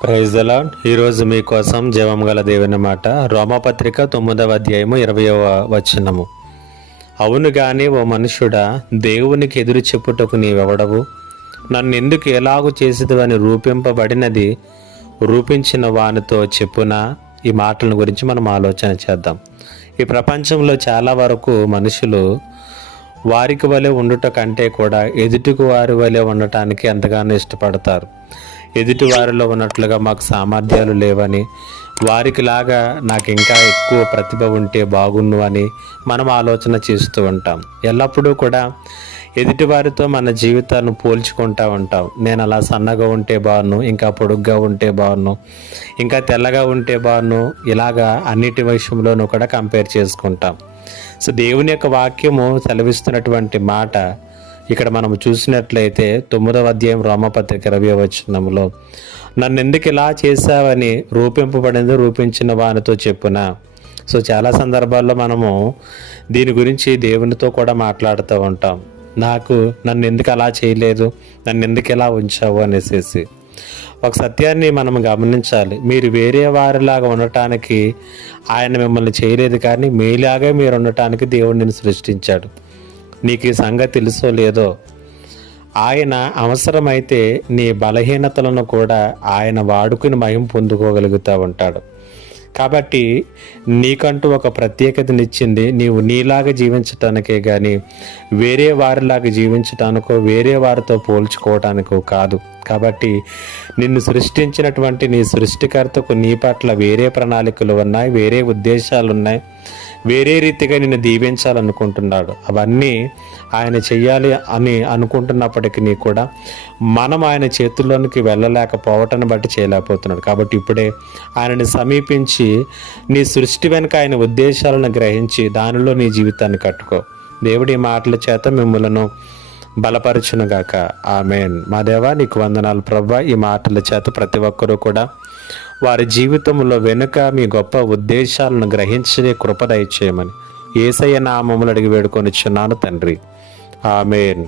Praise the lord. ఈరోజు మీకోసం జీవం గల దేవుని మాట, రోమపత్రిక 9వ అధ్యాయము 20వ వచనము. అవును గాని ఓ మనుష్యుడా, దేవునికి ఎదురు చెప్పుటకు నీవెవడవు? నన్నెందుకు ఎలాగు చేసేది అని రూపింపబడినది రూపించిన వానితో చెప్పునా? ఈ మాటల గురించి మనం ఆలోచన చేద్దాం. ఈ ప్రపంచంలో చాలా వరకు మనుషులు వారికి వలె ఉండుట కంటే కూడా ఎదుటికి వారి వలె ఉండటానికి ఎంతగానో ఇష్టపడతారు. ఎదుటి వారిలో ఉన్నట్లుగా మాకు సామర్థ్యాలు లేవని, వారికిలాగా నాకు ఇంకా ఎక్కువ ప్రతిభ ఉంటే బాగుండు అని మనం ఆలోచన చేస్తూ ఉంటాం. ఎల్లప్పుడూ కూడా ఎదుటి వారితో మన జీవితాన్ని పోల్చుకుంటూ ఉంటాం. నేను అలా సన్నగా ఉంటే బాగున్ను, ఇంకా పొడుగ్గా ఉంటే బాగున్ను, ఇంకా తెల్లగా ఉంటే బాగున్ను, ఇలాగా అన్నిటి విషయంలోనూ కూడా కంపేర్ చేసుకుంటాం. సో దేవుని యొక్క వాక్యము సెలవిస్తున్నటువంటి మాట ఇక్కడ మనం చూసినట్లయితే 9వ అధ్యాయం రోమపత్రిక 20వ వచనంలో, నన్ను ఎందుకు ఇలా చేశావని రూపింపబడింది రూపించిన వానితో చెప్పునా? సో చాలా సందర్భాల్లో మనము దీని గురించి దేవునితో కూడా మాట్లాడుతూ ఉంటాం. నన్ను ఎందుకు అలా చేయలేదు, నన్ను ఎందుకు ఇలా ఉంచావు అనేసి. ఒక సత్యాన్ని మనం గమనించాలి. మీరు వేరే వారిలాగా ఉండటానికి ఆయన మిమ్మల్ని చేయలేదు, కానీ మీలాగే మీరు ఉండటానికి దేవుడు నిన్ను సృష్టించాడు. నీకు ఈ సంగతి తెలుసో లేదో, ఆయన అవసరమైతే నీ బలహీనతలను కూడా ఆయన వాడుకుని మహిమ పొందుకోగలుగుతూ ఉంటాడు. కాబట్టి నీకంటూ ఒక ప్రత్యేకతనిచ్చింది నీవు నీలాగా జీవించటానికే కానీ వేరే వారిలాగా జీవించటానికో వేరే వారితో పోల్చుకోవటానికో కాదు. కాబట్టి నిన్ను సృష్టించినటువంటి నీ సృష్టికర్తకు నీ పట్ల వేరే ప్రణాళికలు ఉన్నాయి, వేరే ఉద్దేశాలు ఉన్నాయి, వేరే రీతిగా నిన్ను దీవించాలనుకుంటున్నాడు. అవన్నీ ఆయన చెయ్యాలి అని అనుకుంటున్నప్పటికీ కూడా మనం ఆయన చేతుల్లోనికి వెళ్ళలేకపోవటాన్ని బట్టి చేయలేకపోతున్నాడు. కాబట్టి ఇప్పుడే ఆయనని సమీపించి నీ సృష్టి వెనుక ఆయన ఉద్దేశాలను గ్రహించి దానిలో నీ జీవితాన్ని కట్టుకో. దేవుడి మాటల చేత మిమ్మలను బలపరచునుగాక. ఆమేన్. మా దేవా, నీకు వందనాలు ప్రభువా. ఈ మాటల చేత ప్రతి ఒక్కరూ కూడా వారి జీవితంలో వెనుక మీ గొప్ప ఉద్దేశాలను గ్రహించే కృప దయచేయమని యేసయ్య నామములో అడిగి వేడుకొనిచున్నాను తండ్రి. ఆమేన్.